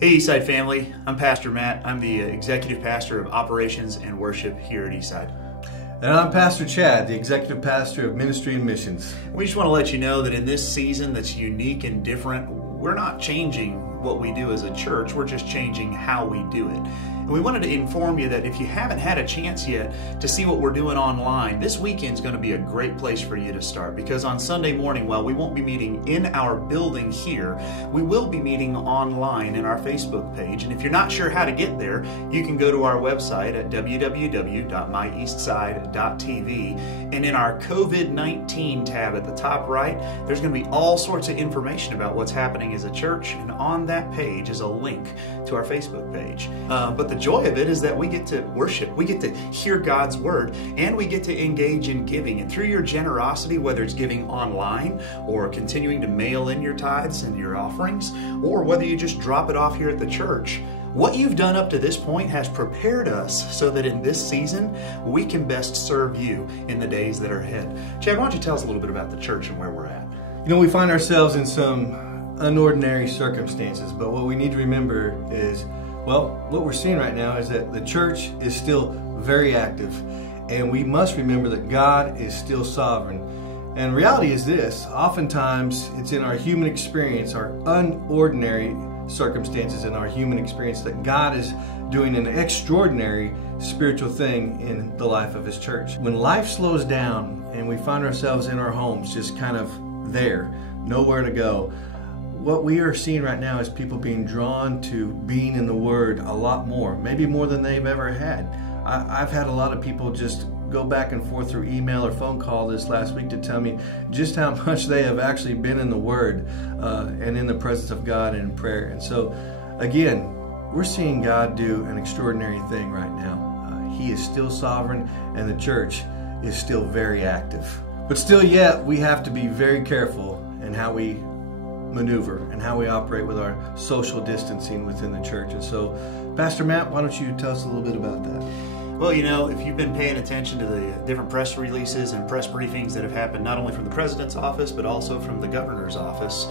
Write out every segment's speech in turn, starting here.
Hey Eastside family, I'm Pastor Matt. I'm the Executive Pastor of Operations and Worship here at Eastside. And I'm Pastor Chad, the Executive Pastor of Ministry and Missions. We just want to let you know that in this season that's unique and different, we're not changing what we do as a church, we're just changing how we do it. And we wanted to inform you that if you haven't had a chance yet to see what we're doing online, this weekend's going to be a great place for you to start, because on Sunday morning, while we won't be meeting in our building here, we will be meeting online in our Facebook page. And if you're not sure how to get there, you can go to our website at www.myeastside.tv, and in our COVID-19 tab at the top right, there's going to be all sorts of information about what's happening as a church, and on that page is a link to our Facebook page. But the joy of it is that we get to worship, we get to hear God's word, and we get to engage in giving. And through your generosity, whether it's giving online or continuing to mail in your tithes and your offerings, or whether you just drop it off here at the church, what you've done up to this point has prepared us so that in this season, we can best serve you in the days that are ahead. Chad, why don't you tell us a little bit about the church and where we're at? You know, we find ourselves in some unordinary circumstances, but what we need to remember is, well, what we're seeing right now is that the church is still very active, and we must remember that God is still sovereign. And reality is this: oftentimes it's in our human experience, our unordinary circumstances in our human experience, that God is doing an extraordinary spiritual thing in the life of His church. When life slows down and we find ourselves in our homes just kind of there, nowhere to go, what we are seeing right now is people being drawn to being in the Word a lot more, maybe more than they've ever had. I've had a lot of people just go back and forth through email or phone call this last week to tell me just how much they have actually been in the Word and in the presence of God and in prayer. And so, again, we're seeing God do an extraordinary thing right now. He is still sovereign, and the church is still very active. But still yet, we have to be very careful in how we maneuver and how we operate with our social distancing within the church. And so, Pastor Matt, why don't you tell us a little bit about that? Well, you know, if you've been paying attention to the different press releases and press briefings that have happened not only from the President's office but also from the Governor's office,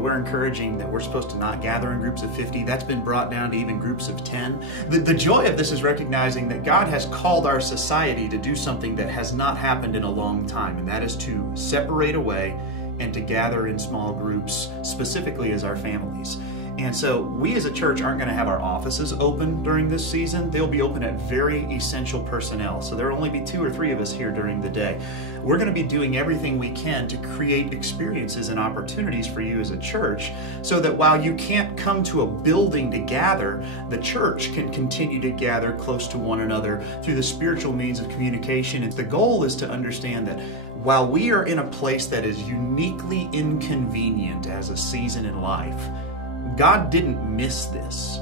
we're encouraging that we're supposed to not gather in groups of 50. That's been brought down to even groups of 10. The joy of this is recognizing that God has called our society to do something that has not happened in a long time, and that is to separate away and to gather in small groups, specifically as our families. And so we as a church aren't going to have our offices open during this season. They'll be open at very essential personnel. So there will only be 2 or 3 of us here during the day. We're going to be doing everything we can to create experiences and opportunities for you as a church, so that while you can't come to a building to gather, the church can continue to gather close to one another through the spiritual means of communication. And the goal is to understand that while we are in a place that is uniquely inconvenient as a season in life, God didn't miss this.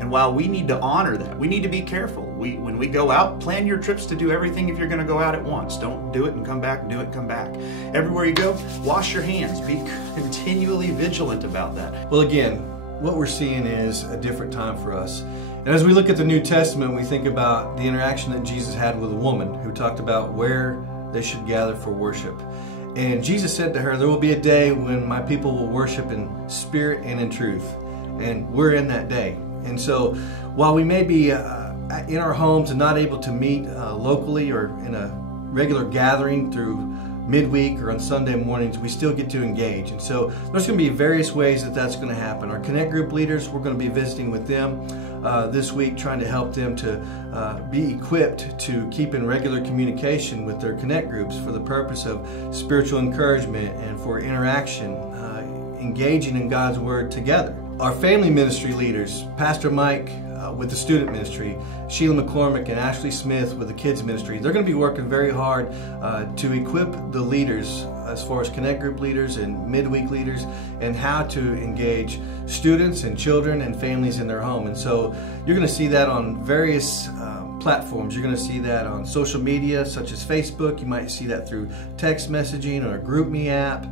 And while we need to honor that, we need to be careful. When we go out, plan your trips to do everything if you're going to go out at once. Don't do it and come back, do it and come back. Everywhere you go, wash your hands. Be continually vigilant about that. Well, again, what we're seeing is a different time for us. And as we look at the New Testament, we think about the interaction that Jesus had with a woman who talked about where they should gather for worship. And Jesus said to her, there will be a day when my people will worship in spirit and in truth. And we're in that day. And so while we may be in our homes and not able to meet locally or in a regular gathering through midweek or on Sunday mornings, we still get to engage. And so there's going to be various ways that that's going to happen. Our Connect group leaders, we're going to be visiting with them this week, trying to help them to be equipped to keep in regular communication with their Connect groups for the purpose of spiritual encouragement and for interaction, engaging in God's Word together. Our family ministry leaders, Pastor Mike with the student ministry, Sheila McCormick and Ashley Smith with the kids ministry, they're going to be working very hard to equip the leaders as far as Connect group leaders and midweek leaders and how to engage students and children and families in their home. And so you're going to see that on various platforms. You're going to see that on social media such as Facebook. You might see that through text messaging or a GroupMe app.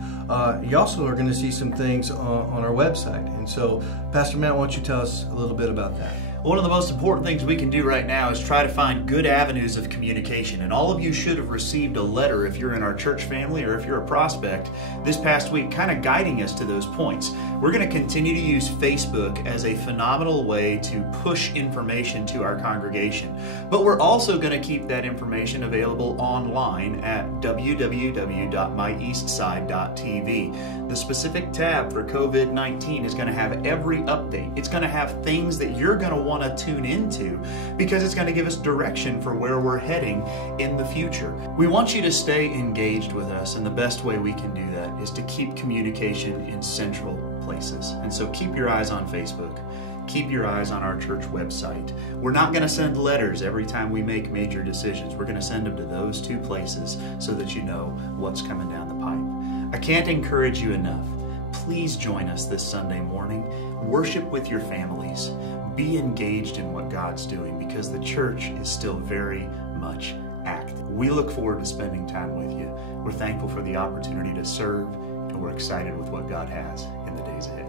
You also are going to see some things on our website. And so, Pastor Matt, why don't you tell us a little bit about that? One of the most important things we can do right now is try to find good avenues of communication. And all of you should have received a letter if you're in our church family or if you're a prospect this past week, kind of guiding us to those points. We're going to continue to use Facebook as a phenomenal way to push information to our congregation. But we're also going to keep that information available online at www.myeastside.tv. The specific tab for COVID-19 is going to have every update. It's going to have things that you're going to want to tune into because it's going to give us direction for where we're heading in the future. We want you to stay engaged with us, and the best way we can do that is to keep communication in central places. And so keep your eyes on Facebook. Keep your eyes on our church website. We're not going to send letters every time we make major decisions. We're going to send them to those two places so that you know what's coming down the pipe. I can't encourage you enough. Please join us this Sunday morning. Worship with your families. Be engaged in what God's doing because the church is still very much active. We look forward to spending time with you. We're thankful for the opportunity to serve, and we're excited with what God has in the days ahead.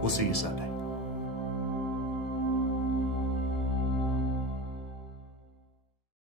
We'll see you Sunday.